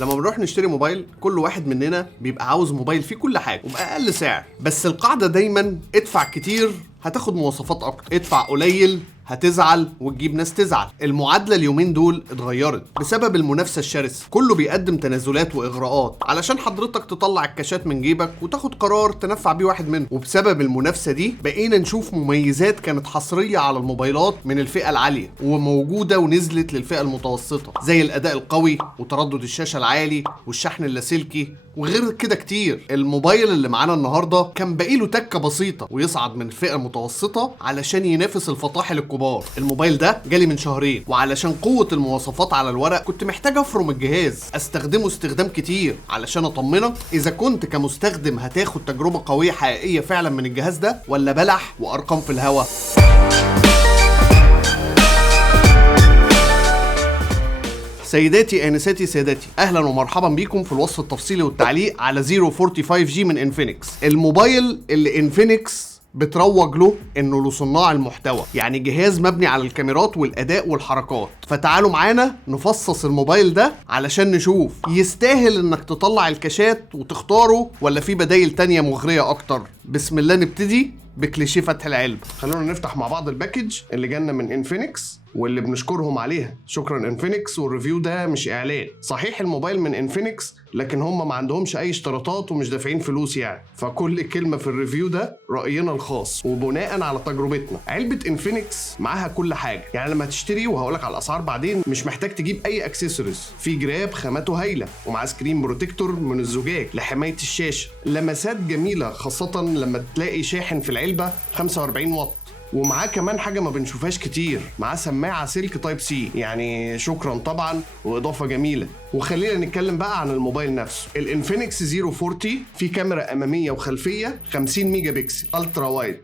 لما بنروح نشتري موبايل كل واحد مننا بيبقى عاوز موبايل فيه كل حاجه وبأقل سعر، بس القاعده دايما ادفع كتير هتاخد مواصفات اكتر، ادفع قليل هتزعل وتجيب ناس تزعل. المعادله اليومين دول اتغيرت بسبب المنافسه الشرسه، كله بيقدم تنازلات واغراءات علشان حضرتك تطلع الكاشات من جيبك وتاخد قرار تنفع بيه واحد منهم. وبسبب المنافسه دي بقينا نشوف مميزات كانت حصريه على الموبايلات من الفئه العاليه وموجوده ونزلت للفئه المتوسطه، زي الاداء القوي وتردد الشاشه العالي والشحن اللاسلكي وغير كده كتير. الموبايل اللي معانا النهارده كان باقي له تكه بسيطه ويصعد من الفئه المتوسطه علشان ينافس الفطاحل الكبار. الموبايل ده جالي من شهرين، وعلشان قوه المواصفات على الورق كنت محتاج افرم الجهاز استخدمه استخدام كتير علشان اطمنك اذا كنت كمستخدم هتاخد تجربه قويه حقيقيه فعلا من الجهاز ده ولا بلح وارقام في الهوا. سيداتي آنساتي سادتي، أهلا ومرحبا بيكم في الوصف التفصيلي والتعليق على 045G من انفينكس، الموبايل اللي انفينكس بتروج له انه لصناع المحتوى، يعني جهاز مبني على الكاميرات والاداء والحركات. فتعالوا معانا نفصص الموبايل ده علشان نشوف يستاهل انك تطلع الكاشات وتختاره ولا في بدايل تانية مغرية اكتر. بسم الله نبتدي بكليشيه فتح العلبة. خلونا نفتح مع بعض الباكج اللي جالنا من انفينكس واللي بنشكرهم عليها، شكرا انفينكس. والريفيو ده مش اعلان، صحيح الموبايل من انفينكس لكن هم ما عندهمش اي اشتراطات ومش دافعين فلوس يعني، فكل كلمه في الريفيو ده راينا الخاص وبناء على تجربتنا. علبه انفينكس معاها كل حاجه، يعني لما تشتري وهقولك على الاسعار بعدين مش محتاج تجيب اي اكسسوارز. في جراب خامته هايله ومعاه سكرين بروتكتور من الزجاج لحمايه الشاشه، لمسات جميله خاصه لما تلاقي شاحن في العلبه 45 واط، ومعاه كمان حاجه ما بنشوفهاش كتير، معاه سماعه سلك تايب سي، يعني شكرا طبعا واضافه جميله. وخلينا نتكلم بقى عن الموبايل نفسه. الانفينكس 040 في كاميرا اماميه وخلفيه 50 ميجا بكسل الترا وايد،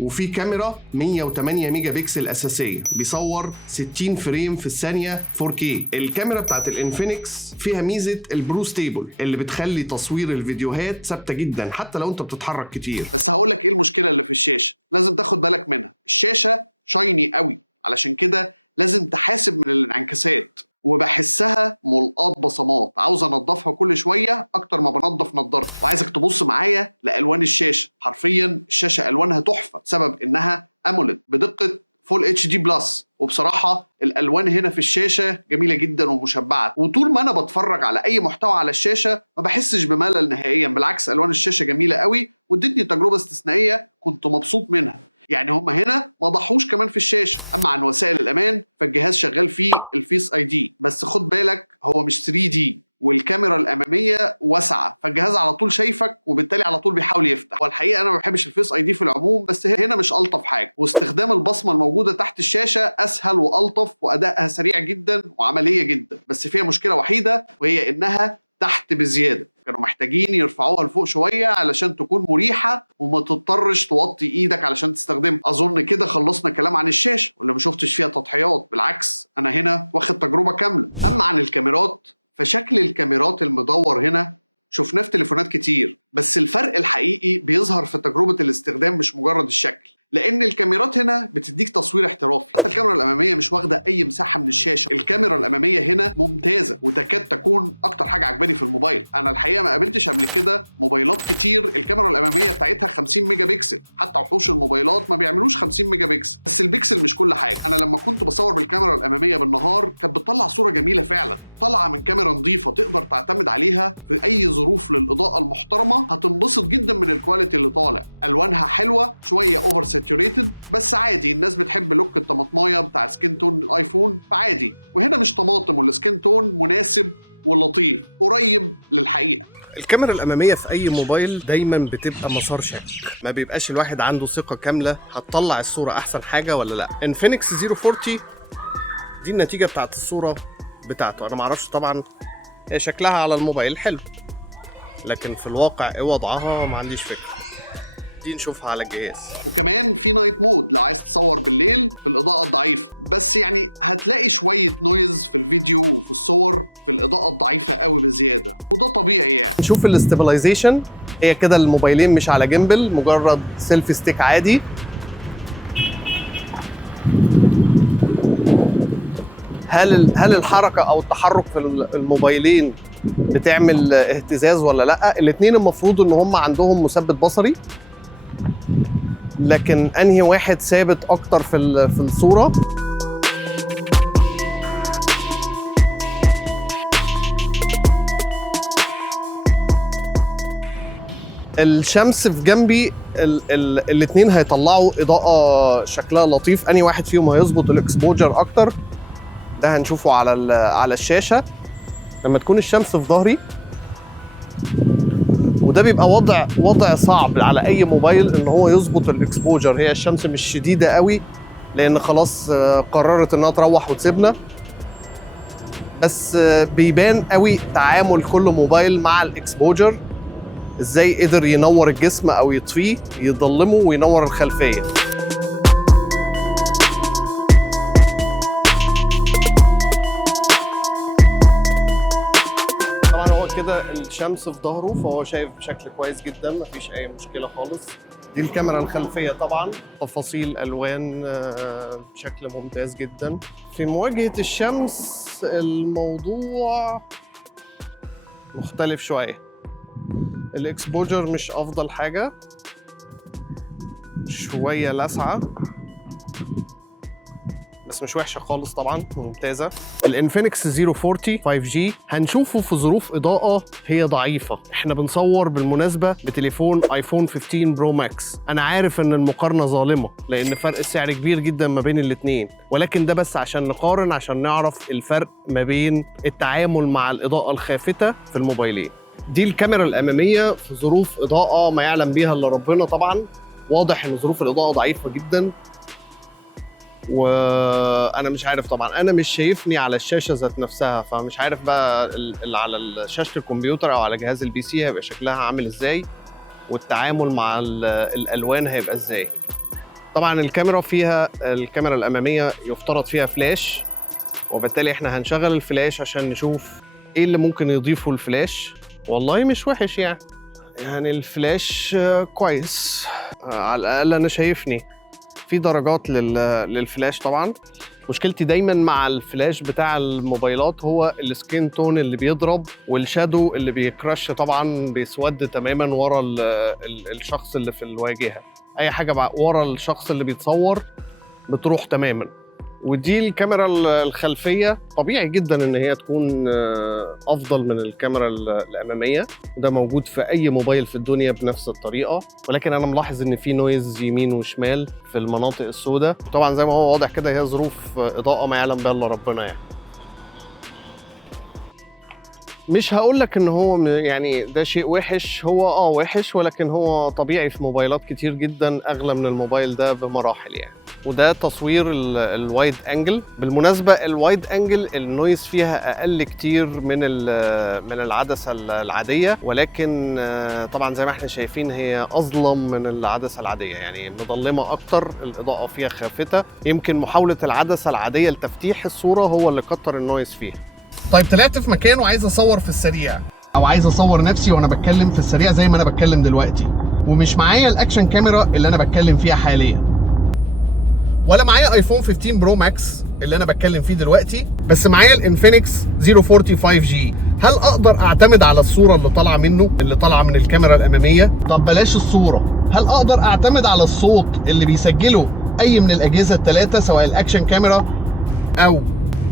وفي كاميرا 108 ميجا بكسل اساسيه بيصور 60 فريم في الثانيه 4K. الكاميرا بتاعت الانفينكس فيها ميزه البرو ستيبل اللي بتخلي تصوير الفيديوهات ثابته جدا حتى لو انت بتتحرك كتير. بس هقول لك ايه المشكله اللي في الشاشه لازم تاخد بالك منها. الشاشه شايني قوي، علشان كده لازم تحاسب من الانعكاسات، وبحسها ملقاط بصمات عاوز انضفها كل شويه اكتر ما بنضف نضارتي. وعايزك تبص معايا لالوان الشاشه، حرفيا الشاشه الوانها تحفه بسبب انها اموليد بدقه فول اتش دي بلس. وبصراحه الالوان هنا في الشاشه جميله جدا ومشبعه، وطول ما انا بتفرج على اي محتوى على الشاشه ما بحسش بملل نهائيا، بالعكس الوان الشاشه جميله قوي وادتني تجربه استثنائيه كنت مبسوط منها. يعني هم هنا ما ضحوش كمان في الشاشه. اما عن وسائل الامان فالجهاز شغال فيه الفيس اي دي، بس خد بالك هو مش 3 دي، والكاميرا الاماميه واسعه فالجهاز على طول شايفك وبالتالي على طول بيحاول يفتح. والحقيقه انا ما بحبش الفيس اي دي في العموم، بس هنا مش الطف حاجه. واستخدام البصمه الموجوده تحت الشاشه اسهل والطف وادائها سريع جدا وعمليه جدا، بس فيها مشكله وحيده وهي انها تحت بزياده، كانوا محتاجين يرفعوها لفوق شويه علشان تكون مريحه وما تضطرش توطي ايدك علشان تستخدمها. اظن كده خلصنا كلام عن الشاشه واللي ما شفتش فيها تضحيات، بالعكس انا هنا واخد تجربه كامله. اما عن الكاميرات فشكل الكاميرات المدور هنا شفناه في تليفونات كتير، بس الفرق الحقيقي بيظهر في تجربه الاستخدام مش مجرد الشكل، لان الكاميرات هنا بتديك تصوير احترافي. حتى الكاميرا الاماميه مش واخده اي مساحه من الشاشه، الكاميرا الاماميه هنا ممتازه وتكاد تكون اكتر حاجه عجباني في الموبايل. انا الحقيقه ما قابلتش قبل كده موبايلات كتير الكاميرا الاماميه بتاعتها 50 ميجا بكسل، حتى وحوش الموبايلات ما بيعملوش 50 ميجا بكسل. بس البكسل مش كل حاجه. انا لما كنت بصور بالكاميرا الاماميه بالنهار كانت بتطلع صوره جميله فعلا، طالعه من كاميرا نظيفه تقدر تعتمد عليها في اي ظروف للاضاءه المحترمه. هتنبسط جدا من الكواليتي اللي طالع، الوانها حلوه شويه اوفر ساتوريتد بس عادي، الناس بتحب لوك الطماطمايه بتاع سكين تون الايفون فعادي. وهنا مش طماطم، والسكين تون مناسب ولطيف قريب للحقيقه. الكاميرا الاماميه في اي موبايل دايما بتبقى مسار شك، ما بيبقاش الواحد عنده ثقه كامله هتطلع الصوره احسن حاجه ولا لا. انفينكس 040 دي النتيجه بتاعت الصوره بتاعته. انا معرفش طبعا هي شكلها على الموبايل حلو، لكن في الواقع ايه وضعها ما عنديش فكره. دي نشوفها على الجهاز. وكمان في نايت مود لو عايز تصور بالليل في الاضاءه الضعيفه، بس يعني هتلاقي شويه نويز في الفيديو وفي الصور في الاضاءه الضعيفه قوي بزياده، وده طبيعي يعني. نشوف الاستابلايزيشن، هي كده الموبايلين مش على جيمبل، مجرد سيلفي ستيك عادي. هل الحركه او التحرك في الموبايلين بتعمل اهتزاز ولا لا. الاتنين المفروض ان هم عندهم مثبت بصري، لكن انهي واحد ثابت اكتر في الصورة؟ الشمس في جنبي، الاتنين هيطلعوا اضاءة شكلها لطيف. انهي واحد فيهم هيظبط الاكسبوجر اكتر ده هنشوفه على الشاشة لما تكون الشمس في ظهري. وده بيبقى وضع صعب على اي موبايل ان هو يظبط الاكسبوجر. هي الشمس مش شديدة قوي لان خلاص قررت انها تروح وتسيبنا، بس بيبان قوي تعامل كل موبايل مع الاكسبوجر، ازاي قدر ينور الجسم او يطفيه، يضلمه وينور الخلفيه. طبعا هو كده الشمس في ظهره فهو شايف بشكل كويس جدا، مفيش اي مشكله خالص. دي الكاميرا الخلفيه، طبعا تفاصيل الوان بشكل ممتاز جدا. في مواجهه الشمس الموضوع مختلف شويه، الاكسبوجر مش افضل حاجه، شويه لسعه بس مش وحشه خالص، طبعا ممتازه. الانفينكس 040 5G هنشوفه في ظروف اضاءه هي ضعيفه. احنا بنصور بالمناسبه بتليفون ايفون 15 برو ماكس. انا عارف ان المقارنه ظالمه لان فرق السعر كبير جدا ما بين الاثنين، ولكن ده بس عشان نقارن، عشان نعرف الفرق ما بين التعامل مع الاضاءه الخافته في الموبايلين. دي الكاميرا الاماميه في ظروف اضاءه ما يعلم بيها الا ربنا. طبعا واضح ان ظروف الاضاءه ضعيفه جدا، وانا مش عارف، طبعا انا مش شايفني على الشاشه ذات نفسها، فمش عارف بقى اللي على شاشه الكمبيوتر او على جهاز البي سي هيبقى شكلها عامل ازاي، والتعامل مع الالوان هيبقى ازاي. طبعا الكاميرا فيها، الكاميرا الاماميه يفترض فيها فلاش، وبالتالي احنا هنشغل الفلاش عشان نشوف ايه اللي ممكن يضيفه الفلاش. والله مش وحش يعني الفلاش كويس، على الاقل انا شايفني في درجات للفلاش. طبعا مشكلتي دايما مع الفلاش بتاع الموبايلات هو السكين تون اللي بيضرب، والشادو اللي بيكرش طبعا بيسود تماما ورا الشخص اللي في الواجهه. اي حاجه ورا الشخص اللي بيتصور بتروح تماما. ودي الكاميرا الخلفيه طبيعي جدا ان هي تكون افضل من الكاميرا الاماميه، وده موجود في اي موبايل في الدنيا بنفس الطريقه، ولكن انا ملاحظ ان في نويز يمين وشمال في المناطق السوداء. طبعا زي ما هو واضح كده هي ظروف اضاءه ما يعلم بها الا ربنا يعني. مش هقول لك ان هو يعني ده شيء وحش، هو وحش، ولكن هو طبيعي في موبايلات كتير جدا اغلى من الموبايل ده بمراحل يعني. وده تصوير الوايد انجل. بالمناسبه الوايد انجل النويز فيها اقل كتير من العدسه العاديه، ولكن طبعا زي ما احنا شايفين هي اظلم من العدسه العاديه، يعني مظلمه اكتر، الاضاءه فيها خافته. يمكن محاوله العدسه العاديه لتفتيح الصوره هو اللي كتر النويز فيها. طيب طلعت في مكان وعايز اصور في السريع، او عايز اصور نفسي وانا بتكلم في السريع زي ما انا بتكلم دلوقتي، ومش معايا الاكشن كاميرا اللي انا بتكلم فيها حاليا، ولا معايا ايفون 15 برو ماكس اللي انا بتكلم فيه دلوقتي، بس معايا الانفينكس 040 5G. هل اقدر اعتمد على الصوره اللي طالعه منه، اللي طالعه من الكاميرا الاماميه؟ طب بلاش الصوره، هل اقدر اعتمد على الصوت اللي بيسجله اي من الاجهزه الثلاثه، سواء الاكشن كاميرا او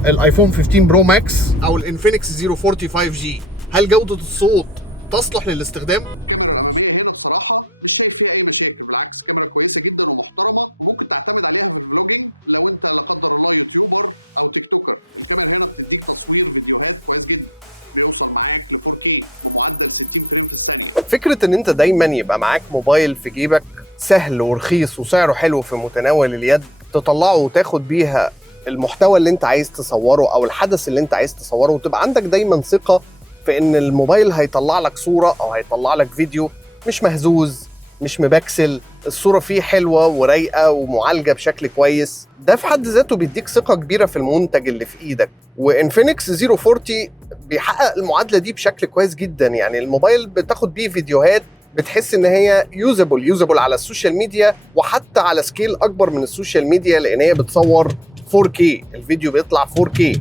الايفون 15 برو ماكس او الانفينكس 040 5G؟ هل جوده الصوت تصلح للاستخدام؟ الكاميرا الاماميه هنا بصراحه مش شايف فيها اي مشاكل، بالعكس كاميرا كويسه جدا ومحترمه، وممكن تعتمد عليها في الفلوجينج لو انت لا قدر الله يوتيوبر او تيك توكر. الكاميرا هنا بتديك تصوير فيديوهات كويس جدا، بيوصل معاك ل 4K بمعدل 60 فريم في الثانيه. فكره ان انت دايما يبقى معاك موبايل في جيبك سهل ورخيص وسعره حلو في متناول اليد، تطلعه وتاخد بيها المحتوى اللي انت عايز تصوره او الحدث اللي انت عايز تصوره، وتبقى عندك دايما ثقه في ان الموبايل هيطلع لك صوره او هيطلع لك فيديو مش مهزوز مش مبكسل، الصوره فيه حلوه ورايقه ومعالجه بشكل كويس. ده في حد ذاته بيديك ثقه كبيره في المنتج اللي في ايدك. وانفينكس 040 بيحقق المعادله دي بشكل كويس جدا. يعني الموبايل بتاخد بيه فيديوهات بتحس ان هي يوزابل على السوشيال ميديا، وحتى على سكيل اكبر من السوشيال ميديا، لان هي بتصور 4K، الفيديو بيطلع 4K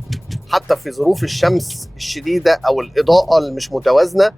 حتى في ظروف الشمس الشديدة أو الإضاءة المش متوازنة.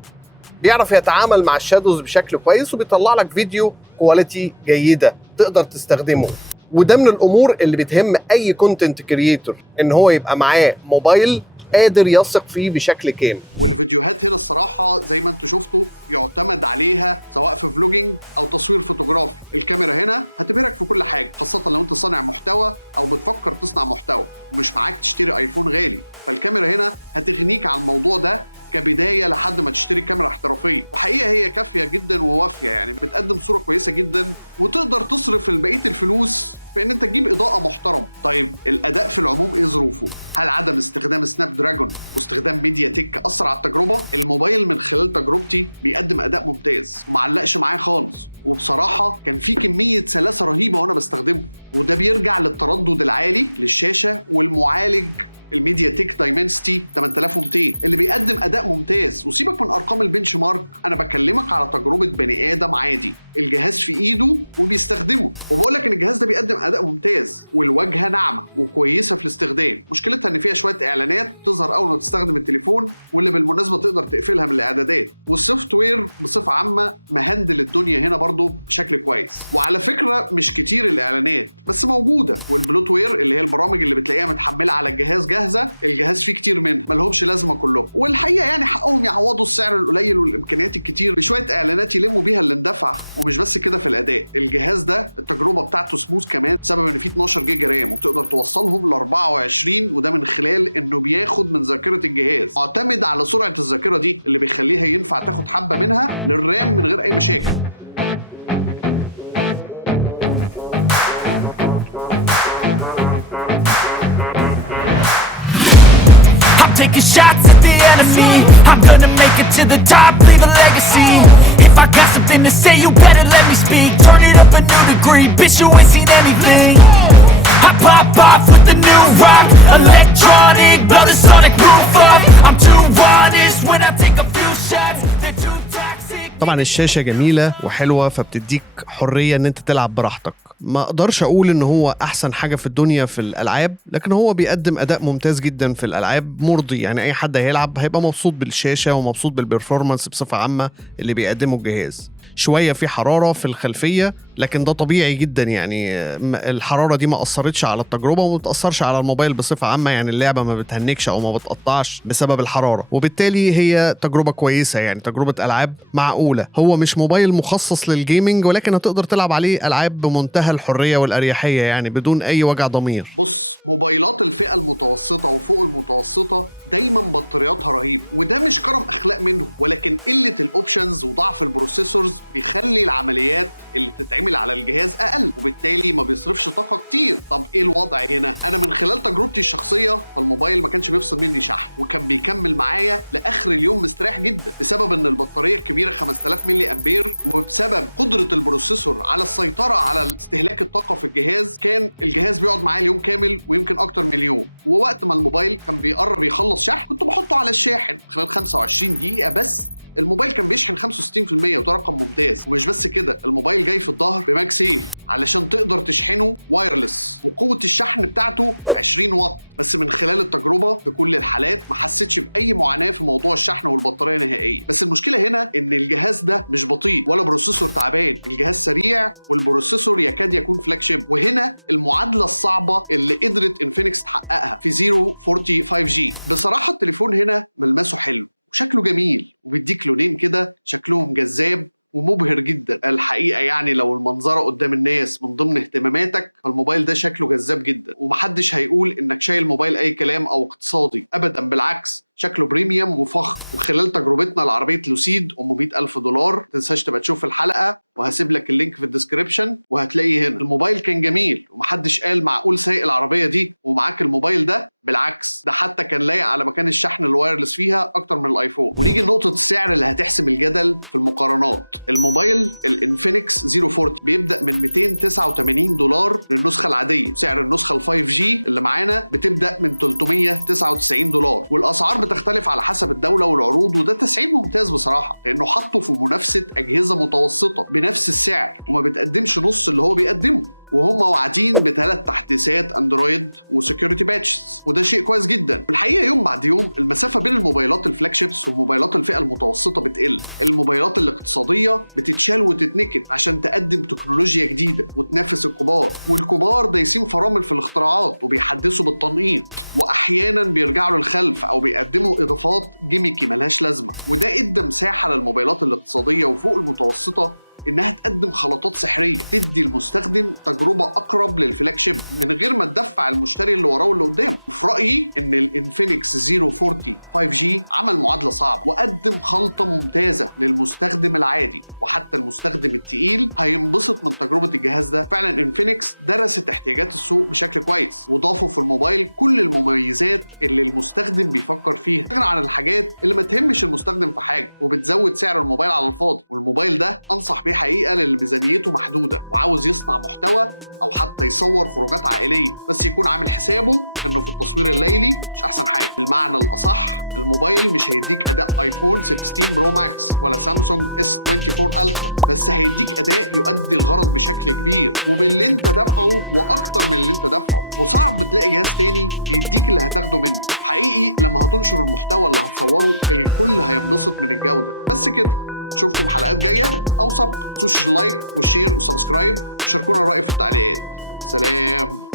بيعرف يتعامل مع الشادوز بشكل كويس وبيطلع لك فيديو كواليتي جيدة تقدر تستخدمه. وده من الأمور اللي بتهم أي كونتنت كرييتور، إن هو يبقى معاه موبايل قادر يثق فيه بشكل كامل. والفيديوهات هنا الصراحة زي ما انتوا شفتوا يعتمد عليها سواء في فلوجينج أو تصوير فوتوغرافي. الكاميرا هنا هتبهرك في كل حاجة، خاصة لو انت صانع محتوى أو بتفكر تصنع محتوى ومش معاك تشتري آيفون غالي، فالكاميرا هنا هتغنيك عن الموضوع ده كبداية لحد ما تشتري كاميرا احترافية. وحقيقة هي كافية جدا ووافية، يعني بتقدم صورة كويسة جدا وتقدر تصرف بقية الفلوس في ان انت تجيب اضاءة محترمة. طيب الاداء في العموم ايه ظروفه؟ هل عدم استخدام سناب دراجون واستخدام ميديا تك اثر على التجربة؟ الموبايل من خلال تجربتي بيقدم اداء ممتاز ومعلقش معايا خالص، وبصراحة كان في كمية سلاسة رهيبة وانا بستخدمه، وده بيرجع للتردد العالي للشاشة والمعالج الميديا تك دايمنسيتي 8200 اللي بيقدم اداء ممتاز. وسيبك من ارقام البنش مارك، انا بكلمك على تجربه بني ادم عادي الجهاز في ايده وبيستخدمه، وبقول لك ان الجهاز ده بيقدم اداء ممتاز والواجهه ناعمه وكويسه في الاستخدام. مشكلتها ان فيها شويه اعلانات تظهر اول ما تستخدم التليفون، واللي بالمناسبه تقدر تقفلها من الاعدادات. والسوفت وير بصفه عامه مهندل الدنيا هنا برضو بشكل كويس. وعلى فكره مش كتير الاعلانات بس موجوده، والبلوت وير اللي هي البرامج اللي بتلاقيها متحمله على الجهاز جاهزه، الجهاز فيه كتير منها مالهمش لازمه كلهم. والحقيقه يعني حقهم يعوضوا السعر القليل والامكانيات الكتير بشويه اعلانات يلموا بيها اللي اندفع. ومش بس كده، في الاداء الجهاز ده التجربه بتاعته سموث كمان بسبب ان فيه 12 جيجا رام وبتقدر توصلهم ل 24، وده من خلال انه بياخد من ذاكره الجهاز، معتمد على سرعه الذاكره دي اللي بيخليها ينفع تاخد حبه منها للرام من غير اي مشاكل. Taking shots at the enemy. I'm gonna make it to the top, leave a legacy. If I got something to say, you better let me speak. Turn it up a new degree, bitch, you ain't seen anything. I pop off with the new rock, electronic, blow the sonic roof up. I'm too honest when I take a few shots. They're too toxic. طبعا الشاشة جميلة وحلوة فبتديك حرية ان انت تلعب براحتك. ما اقدرش اقول ان هو احسن حاجة في الدنيا في الالعاب، لكن هو بيقدم اداء ممتاز جدا في الالعاب، مرضي. يعني اي حد هيلعب هيبقى مبسوط بالشاشة ومبسوط بالبرفورمانس بصفة عامة اللي بيقدمه الجهاز. شوية في حرارة في الخلفية لكن ده طبيعي جدا، يعني الحرارة دي ما أثرتش على التجربة وما بتأثرش على الموبايل بصفة عامة. يعني اللعبة ما بتهنكش أو ما بتقطعش بسبب الحرارة، وبالتالي هي تجربة كويسة، يعني تجربة ألعاب معقولة. هو مش موبايل مخصص للجيمنج ولكن هتقدر تلعب عليه ألعاب بمنتهى الحرية والأريحية، يعني بدون أي وجع ضمير. بص، موبايلات الفئة المتوسطة وفوق المتوسطة دايما بطارياتها رهيب، وده مش كرم أخلاق منهم، ولكن قلة الأوبشنز وضعف البروسيسورز بيخلي العمليات اللي بتتعمل على الجهاز اقل، وبالتالي ما بيصرفش طاقه كتير. طب ايه الوضع هنا؟ انا من خلال تجربتي الشخصيه فالموبايل ما كانش بيفصل مني شحن، وكان بيكمل معايا لاخر اليوم مستريح جدا، بسبب ان البطاريه الكبيره 5000 ملي امبير، وبسبب قدره البروسيسور على السيطره على استهلاك الطاقه في الجهاز. كان الجهاز بيقعد معايا اليوم كامل ويمكن اكتر من يوم. ووقت ما الموبايل كان بيقرب يخلص شحن كنت بحطه على الشاحن خلال 25 دقيقه بس الموبايل كان بيشحن 65%، وده رقم ممتاز. ومش بس كده، الموبايل جاي في الظهر بماج سيف علشان تقدر تشحنه وايرلس، وقوة الشحن بتاعته 20 واط. بس من خلال التجربة في كل الحالات ما حسيتش بأي معاناة في موضوع الشحن والبطارية نهائيا. بس المشكلة هنا إن الجهاز ده مش بطيء ولا بروسيسور تعبان، الجهاز سريع والبروسيسور يكاد يكون فلاج شيب. وهنا المعادلة الصعبة اللي قدرت انفينكس تحققها في 045G. بصراحة التليفون هنا ملمسه حلو وشكله جميل، وبيديك لونين كده شكلهم جذاب ومبهر جدا الحقيقة. يعني لو المنظرة قدام الناس من ضمن اهتماماتك فالموبايل ده شكله جذاب جدا، ومحدش هيقول انك شايل موبايل اي كلام او اقتصادي ابدا، بالعكس شكله بريميوم وفخم. وخلال تجربتنا لعربية لوسيد ام $100,000، تنساش تبقى تشوف الحلقة وهسيب لك اللينك في الديسكريبشن وهتلاقيه هنا. الموبايل كان جميل ومحدش قال معقول سايق العربية دي ومعاك الموبايل ده، بالعكس ده حتى كان لايق على مكان الشحن الوايرلس فيها اكتر من الايفون. ونيجي لنقطة السعر اللي هتحسم الجدل في المقارنات. الموبايل الانفينكس 040 بيبدأ من $289 للنسخة العادية، سعر النسخة ال5G اللي معانا بتبدأ من $399، والاسعار بتختلف على حسب الدولة والعروض. وده تسعير ممتاز بصراحة، لانه حطه في منافسة اجهزة متوسطة بنفس السعر وما بتقدمش نص اللي هو بيقدمه. وهم واعدين ب3 تحديثات اندرويد وسكيورتي باتشز، وده شيء كويس جدا. في الحقيقه يوم بعد يوم المسافه بين الموبايلات الفلاج شيبس وموبايلات الفئه المتوسطه بتقل. الموبايلات الاقتصاديه بتتشال وتتنكت عشان تقدم تكنولوجيا جديده وتنافس الكبار، والكبار دايسين فرامل في الاختراعات وبيحدثوا بالتنقيط، واحيانا بيرجعوا للخلف او بيقدموا اضافات جيميكي ملهاش لازمه. وده ادى مساحه للموبايلات الاقتصاديه وفوق المتوسطه انها تقدم خلطات سحريه تدي المستخدم تجربه اقرب للفلاج شيب من غير ما تدفع المشتري اللي وراه واللي قدامه. في رايي ان الانفينكس 040 5G عمل معادله صعبه وقدم خلطه ممتازه للمستخدم العادي، وحتى المستخدم التقيل هينبسط من تجربه الجهاز ده. فعلا انفينكس درست احتياجات السوق بشكل كويس وضافوا في الموبايل كل المميزات اللي المستخدم بيفكر فيها، غير عن الحاجات اللي ما تهمش المستخدم في حاجه وبتزود سعر الموبايل على الفاضي. والموبايل ده انصح بيه حقيقه للي ميزانيته محدوده وعاوز يصنع محتوى او حتى يصور خروجات عائليه، بس يكون عامل حسابه انه في التصوير الليلي مش احسن حاجه. بالمعنى الاصح الموبايل مش هيديك اداء ايفون 16 برو ماكس ولا سامسونج S24 الترا، بس هيديك اداء يؤدي الغرض بشكل كبير وباللي انت دافعه واكتر من اللي انت دافعه، وصعب تلاقي جهاز تاني بيديك اللي هتاخده منه. حقيقي لما هتنشر المحتوى اللي هتصوره الكل هينبسط من الجوده. بس كده، اشوفكم حلقات جايه او سبق. متنسوش اللايك والشير والسبسكرايب وشاركونا الراي في التعليقات. سلام.